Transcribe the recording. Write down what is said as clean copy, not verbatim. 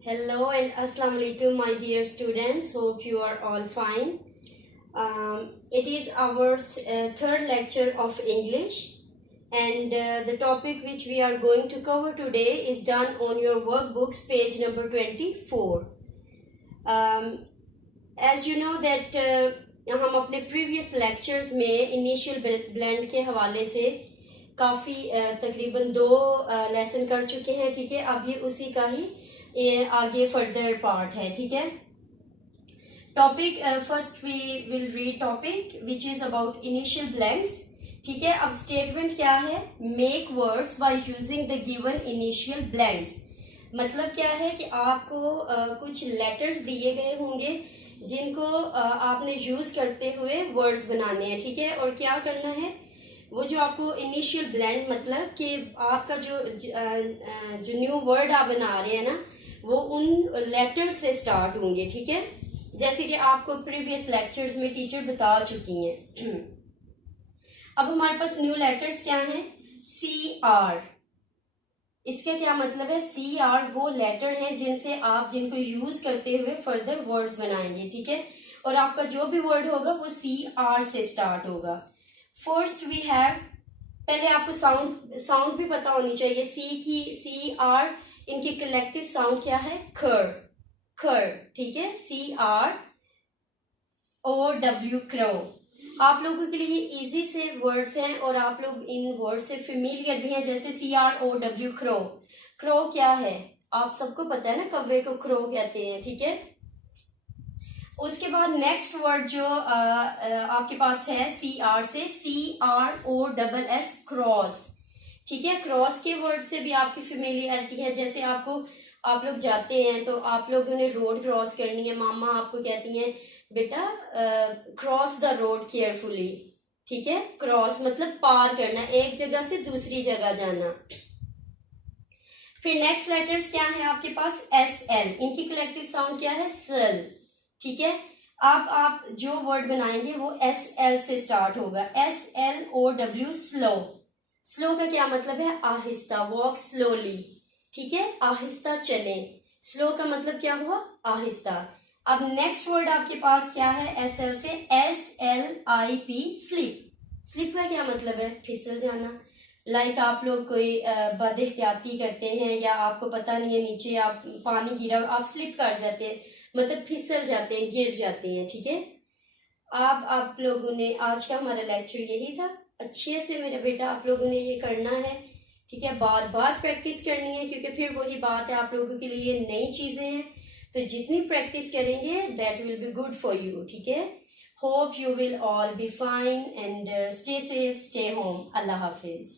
Hello and Assalamu alaikum, my dear students. Hope you are all fine. It is our third lecture of English, and the topic which we are going to cover today is done on your workbooks, page number 24. As you know that हम अपने previous lectures में initial blend के हवाले से काफ़ी तकरीबन 2 lesson कर चुके हैं, ठीक है। अब ये उसी का ही ये आगे फर्दर पार्ट है, ठीक है। Topic first we will read topic which is about initial blends, ठीक है। अब स्टेटमेंट क्या है? Make words by using the given initial blends. मतलब क्या है कि आपको कुछ लेटर्स दिए गए होंगे जिनको आपने यूज करते हुए वर्ड्स बनाने हैं, ठीक है। और क्या करना है, वो जो आपको इनिशियल ब्लेंड मतलब कि आपका जो न्यू वर्ड आप बना रहे हैं ना, वो उन लेटर से स्टार्ट होंगे, ठीक है। जैसे कि आपको प्रीवियस लेक्चर्स में टीचर बता चुकी हैं। अब हमारे पास न्यू लेटर्स क्या हैं? C R. इसका क्या मतलब है? सी आर वो लेटर हैं जिनको यूज करते हुए फर्दर वर्ड्स बनाएंगे, ठीक है। और आपका जो भी वर्ड होगा वो सी आर से स्टार्ट होगा। फर्स्ट वी हैव, पहले आपको साउंड भी पता होनी चाहिए। सी आर इनकी कलेक्टिव साउंड क्या है? खर, खर, ठीक है। C R O W, crow. आप लोगों के लिए इजी से वर्ड्स हैं और आप लोग इन वर्ड से फेमिलियर भी हैं। जैसे C R O W, crow. Crow क्या है? आप सबको पता है ना, कौवे को क्रो कहते हैं, ठीक है। उसके बाद नेक्स्ट वर्ड जो आपके पास है सी आर से, C R O double S, cross, ठीक है। क्रॉस के वर्ड से भी आपकी फेमिलियरिटी है। जैसे आप लोग जाते हैं तो आप लोगों ने रोड क्रॉस करनी है, मामा आपको कहती हैं बेटा क्रॉस द रोड केयरफुली, ठीक है। क्रॉस मतलब पार करना, एक जगह से दूसरी जगह जाना। फिर नेक्स्ट लेटर्स क्या है आपके पास? S L. इनकी कलेक्टिव साउंड क्या है? सल, ठीक है। आप जो वर्ड बनाएंगे वो एस एल से स्टार्ट होगा। S L O W, slow. Slow का क्या मतलब है? आहिस्ता, वॉक स्लोली, ठीक है। आहिस्ता चले। स्लो का मतलब क्या हुआ? आहिस्ता। अब नेक्स्ट वर्ड आपके पास क्या है? एस एल से, S L I P, slip. Slip का क्या मतलब है? फिसल जाना। लाइक आप लोग कोई बदएहतियाती करते हैं या आपको पता नहीं है नीचे आप पानी गिरा और आप स्लिप कर जाते हैं, मतलब फिसल जाते हैं, गिर जाते हैं, ठीक है। आप लोगों ने आज का हमारा लेक्चर यही था। अच्छे से मेरा बेटा आप लोगों ने ये करना है, ठीक है। बार बार प्रैक्टिस करनी है क्योंकि फिर वही बात है, आप लोगों के लिए नई चीजें हैं तो जितनी प्रैक्टिस करेंगे that will be good for you, ठीक है। Hope you will all be fine and stay safe, stay home. Allah Hafiz.